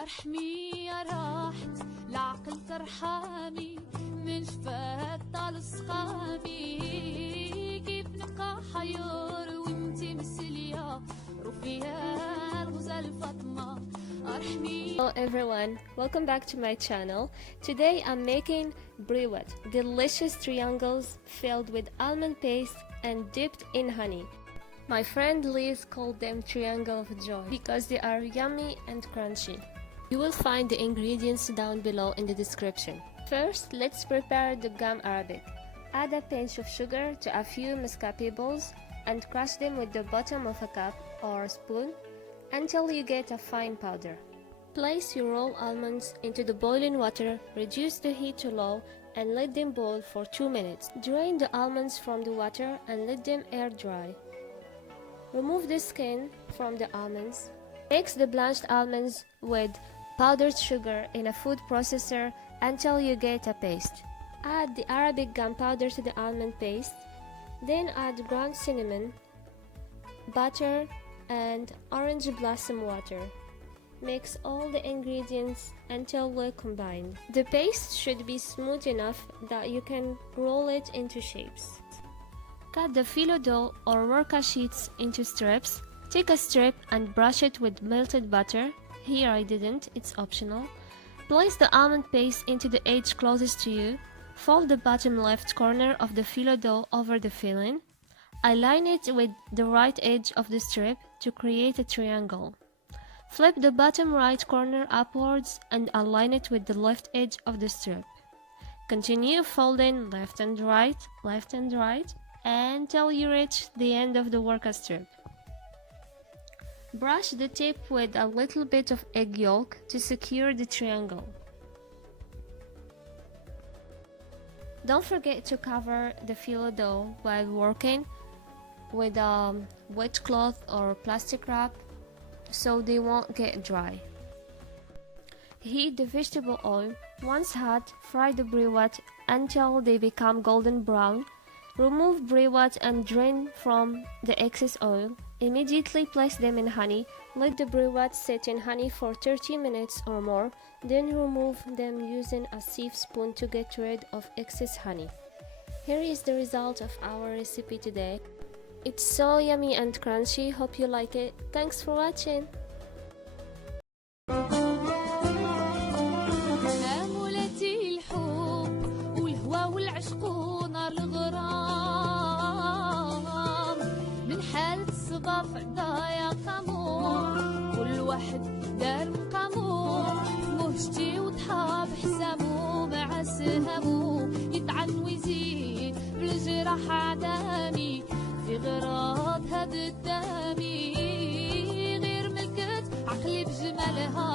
ارحمي يا راحت العقل ترحمي من شفاك طال سقامي كيف نبقى حيور وانتي مسلية رفيا الغزال فاطمة ارحمي. Hello everyone, welcome back to my channel. Today I'm making briwat, delicious triangles filled with almond paste and dipped in honey. My friend Liz called them triangle of joy because they are yummy and crunchy. You will find the ingredients down below in the description. First, let's prepare the gum arabic. Add a pinch of sugar to a few mascarpone balls and crush them with the bottom of a cup or spoon until you get a fine powder. Place your raw almonds into the boiling water, reduce the heat to low and let them boil for 2 minutes. Drain the almonds from the water and let them air dry. Remove the skin from the almonds. Mix the blanched almonds with powdered sugar in a food processor until you get a paste. Add the Arabic gum powder to the almond paste. Then add ground cinnamon, butter, and orange blossom water. Mix all the ingredients until well combined. The paste should be smooth enough that you can roll it into shapes. Cut the fillo dough or worka sheets into strips. Take a strip and brush it with melted butter. Here I didn't, it's optional. Place the almond paste into the edge closest to you. Fold the bottom left corner of the fillo dough over the filling. Align it with the right edge of the strip to create a triangle. Flip the bottom right corner upwards and align it with the left edge of the strip. Continue folding left and right until you reach the end of the worka strip. Brush the tip with a little bit of egg yolk to secure the triangle. Don't forget to cover the fillo dough while working with a wet cloth or plastic wrap so they won't get dry. Heat the vegetable oil. Once hot, fry the briwat until they become golden brown. Remove briwat and drain from the excess oil. Immediately place them in honey. Let the briwat sit in honey for 30 minutes or more. Then remove them using a sieve spoon to get rid of excess honey. Here is the result of our recipe today. It's so yummy and crunchy. Hope you like it. Thanks for watching. صباف عدايا قامور كل واحد دار مقامور مهجتي وطحاب حسامو مع سهامو يطعن ويزيد بالجراح عدامي في غراض هاد الدامي غير ملكت عقلي بجمالها